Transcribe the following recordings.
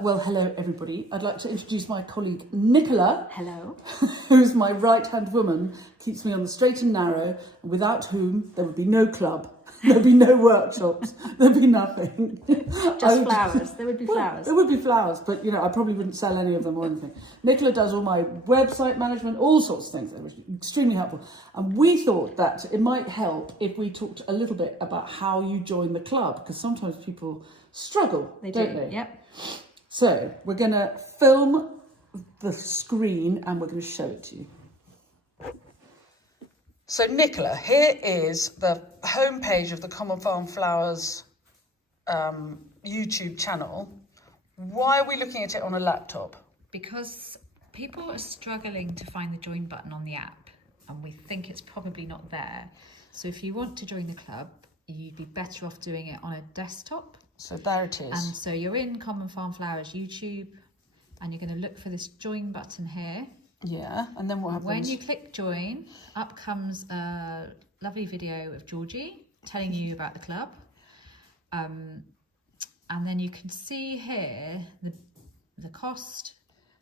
Well, hello everybody. I'd like to introduce my colleague Nicola. Hello. Who's my right-hand woman, keeps me on the straight and narrow, and without whom there would be no club, there'd be no workshops, there'd be nothing. Just flowers. There would be flowers. There would be flowers, but I probably wouldn't sell any of them or anything. Nicola does all my website management, all sorts of things. It was extremely helpful. And we thought that it might help if we talked a little bit about how you join the club, because sometimes people struggle, don't they? Yep. So we're going to film the screen and we're going to show it to you. So Nicola, here is the homepage of the Common Farm Flowers YouTube channel. Why are we looking at it on a laptop? Because people are struggling to find the join button on the app and we think it's probably not there. So if you want to join the club, you'd be better off doing it on a desktop. So there it is. And so you're in Common Farm Flowers YouTube and you're going to look for this join button here. Yeah, and then what happens? When you click join, up comes a lovely video of Georgie telling you about the club. And then you can see here the cost,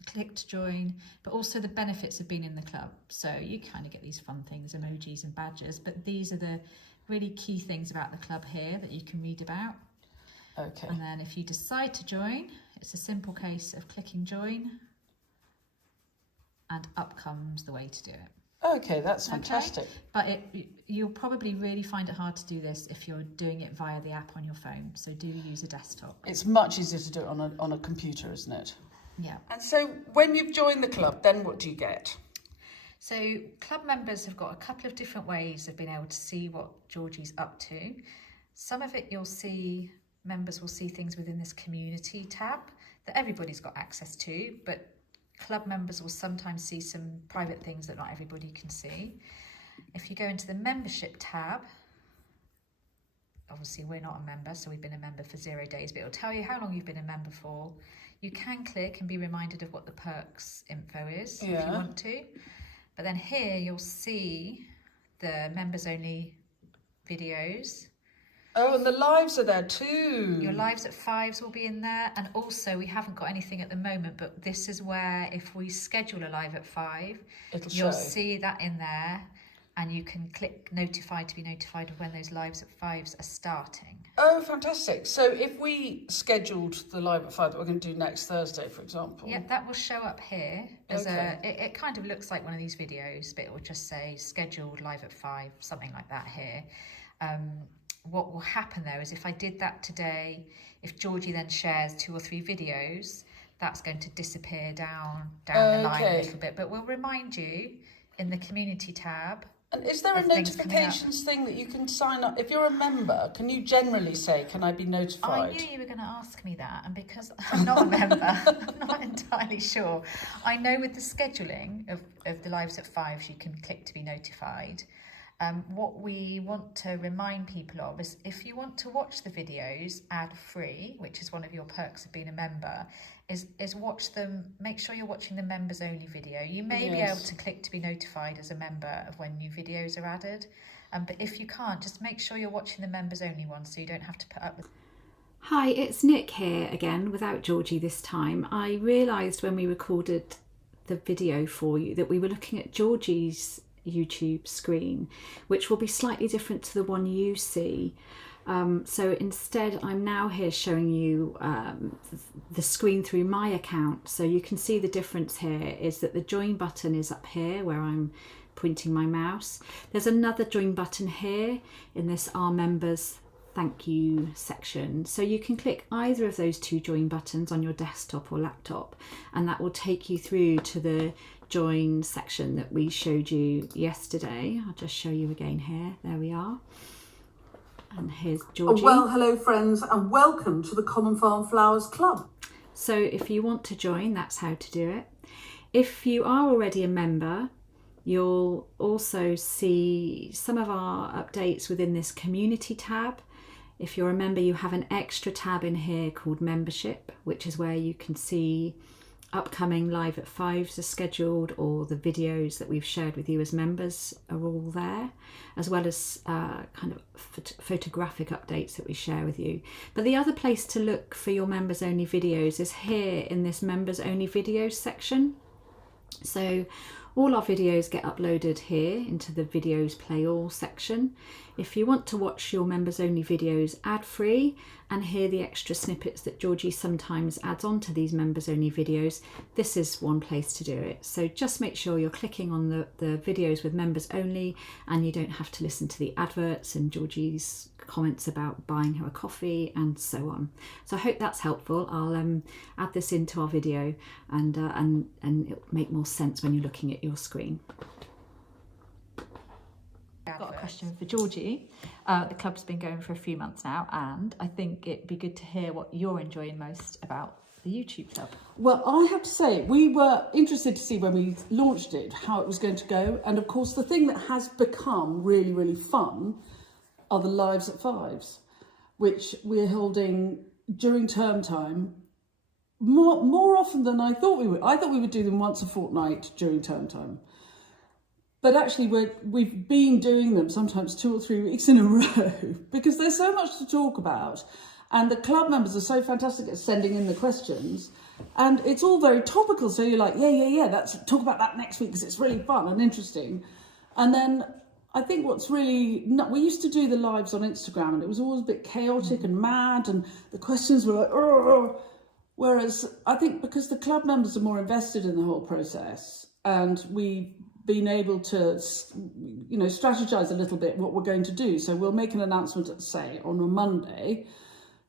click to join, but also the benefits of being in the club. So you kind of get these fun things, emojis and badges, but these are the really key things about the club here that you can read about. Okay. And then if you decide to join, it's a simple case of clicking join and up comes the way to do it. Okay, that's fantastic. Okay? But you'll probably really find it hard to do this if you're doing it via the app on your phone. So do use a desktop. It's much easier to do it on a computer, isn't it? Yeah. And so when you've joined the club, then what do you get? So club members have got a couple of different ways of being able to see what Georgie's up to. Some of it you'll see, members will see things within this community tab that everybody's got access to, but club members will sometimes see some private things that not everybody can see. If you go into the membership tab, obviously we're not a member, so we've been a member for 0 days, but it'll tell you how long you've been a member for. You can click and be reminded of what the perks info is if you want to. But then here you'll see the members only videos. Oh, and the lives are there too. Your lives at fives will be in there. And also we haven't got anything at the moment, but this is where if we schedule a live at 5, you'll see that in there and you can click notify to be notified of when those lives at 5s are starting. Oh, fantastic. So if we scheduled the live at 5 that we're going to do next Thursday, for example. Yeah, that will show up here. As okay. It kind of looks like one of these videos, but it will just say scheduled live at 5, something like that here. What will happen though is if I did that today, if Georgie then shares 2 or 3 videos, that's going to disappear down the line a little bit. But we'll remind you in the community tab. And is there a notifications thing that you can sign up? If you're a member, can you generally say, can I be notified? I knew you were going to ask me that. And because I'm not a member, I'm not entirely sure. I know with the scheduling of the lives at 5s, you can click to be notified. What we want to remind people of is if you want to watch the videos ad-free, which is one of your perks of being a member, is watch them, make sure you're watching the members only video. You may be able to click to be notified as a member of when new videos are added, but if you can't, just make sure you're watching the members only one so you don't have to put up with... Hi, it's Nick here again, without Georgie this time. I realised when we recorded the video for you that we were looking at Georgie's YouTube screen, which will be slightly different to the one you see. So instead I'm now here showing you the screen through my account. So you can see the difference here is that the join button is up here where I'm pointing my mouse. There's another join button here in this Our Members Thank You section. So you can click either of those 2 join buttons on your desktop or laptop and that will take you through to the join section that we showed you yesterday. I'll just show you again here. There we are. And here's Georgie. Well, hello friends and welcome to the Common Farm Flowers Club. So if you want to join, that's how to do it. If you are already a member, you'll also see some of our updates within this community tab. If you're a member, you have an extra tab in here called membership, which is where you can see upcoming live at fives are scheduled, or the videos that we've shared with you as members are all there, as well as kind of photographic updates that we share with you. But the other place to look for your members only videos is here in this members only videos section. So all our videos get uploaded here into the videos play all section. If you want to watch your members only videos ad free and hear the extra snippets that Georgie sometimes adds on to these members only videos, this is one place to do it. So just make sure you're clicking on the videos with members only, and you don't have to listen to the adverts and Georgie's comments about buying her a coffee and so on. So I hope that's helpful. I'll add this into our video, and it'll make more sense when you're looking at your screen. I've got a question for Georgie. The club's been going for a few months now, and I think it'd be good to hear what you're enjoying most about the YouTube club. Well, I have to say, we were interested to see when we launched it how it was going to go. And of course, the thing that has become really, really fun are the lives at fives, which we're holding during term time more often than I thought we would. I thought we would do them once a fortnight during term time. But actually, we've been doing them sometimes 2 or 3 weeks in a row because there's so much to talk about. And the club members are so fantastic at sending in the questions. And it's all very topical. So you're like, yeah, let's talk about that next week because it's really fun and interesting. And then I think what's really... we used to do the lives on Instagram and it was always a bit chaotic and mad. And the questions were like, oh. Whereas I think because the club members are more invested in the whole process and we've been able to, strategize a little bit what we're going to do. So we'll make an announcement, say, on a Monday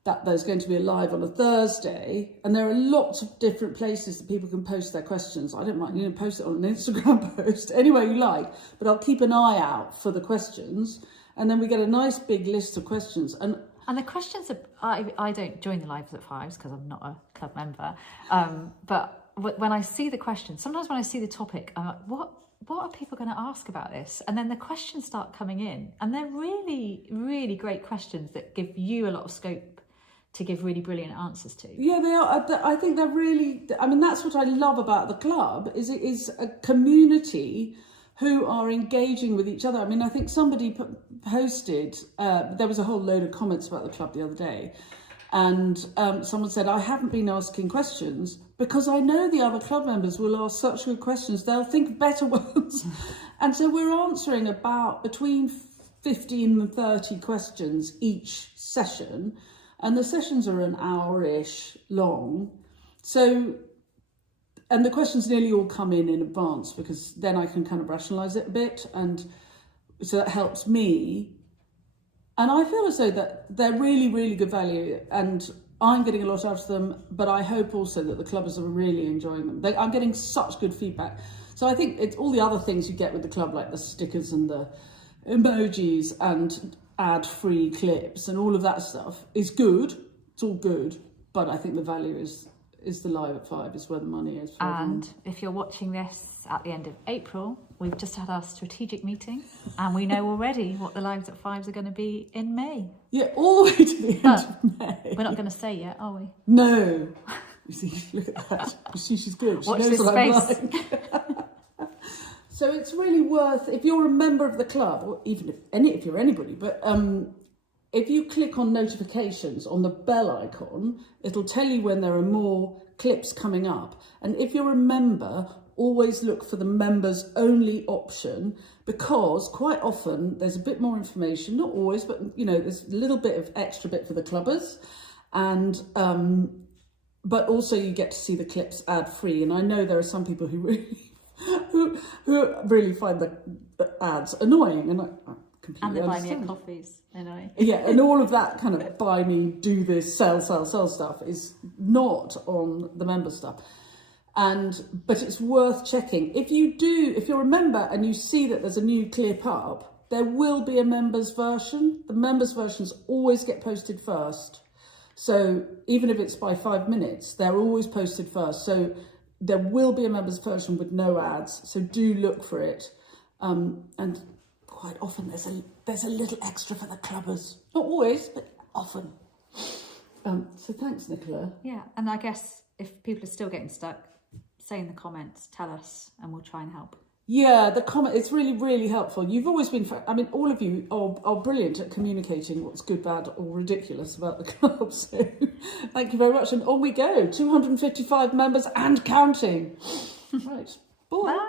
that there's going to be a live on a Thursday, and there are lots of different places that people can post their questions. I don't mind, post it on an Instagram post, anywhere you like, but I'll keep an eye out for the questions, and then we get a nice big list of questions. And the questions are, I don't join the lives at fives because I'm not a club member, but when I see the questions, sometimes when I see the topic, I'm like, what are people going to ask about this? And then the questions start coming in, and they're really, really great questions that give you a lot of scope to give really brilliant answers to. Yeah, they are. I think they're really, that's what I love about the club, is it is a community who are engaging with each other. I think somebody posted, there was a whole load of comments about the club the other day, and someone said, I haven't been asking questions because I know the other club members will ask such good questions, they'll think of better ones. And so we're answering about between 15 and 30 questions each session, and the sessions are an hour-ish long. So, and the questions nearly all come in advance because then I can kind of rationalise it a bit, and so that helps me. And I feel as though that they're really, really good value, and I'm getting a lot out of them, but I hope also that the clubbers are really enjoying them. I'm getting such good feedback. So I think it's all the other things you get with the club, like the stickers and the emojis and ad-free clips and all of that stuff is good. It's all good, but I think the value is the live at 5 is where the money is. And if you're watching this at the end of April, we've just had our strategic meeting and we know already what the lives at 5s are going to be in May. Yeah, all the way to the end of May. We're not going to say yet, are we? No. You see, look at that. You see, she's good. She Watch knows this what space. I'm like. So it's really worth, if you're a member of the club, or even if you're anybody, but if you click on notifications on the bell icon, it'll tell you when there are more clips coming up. And if you're a member, always look for the members only option, because quite often there's a bit more information, not always, but there's a little bit of extra bit for the clubbers. And but also you get to see the clips ad free. And I know there are some people who really who really find the ads annoying, and I completely and they buy understand. me coffees, anyway. Yeah, and all of that kind of buy me, do this, sell stuff is not on the member stuff. But it's worth checking. If you're a member and you see that there's a new clip up, there will be a members version. The members versions always get posted first. So even if it's by 5 minutes, they're always posted first. So there will be a members version with no ads. So do look for it. And quite often there's a little extra for the clubbers. Not always, but often. So thanks, Nicola. Yeah, and I guess if people are still getting stuck, say in the comments, tell us, and we'll try and help. Yeah, the comment, it's really, really helpful. You've always been, I mean, all of you are brilliant at communicating what's good, bad or ridiculous about the club. So thank you very much. And on we go, 255 members and counting. Right, bye. Bye.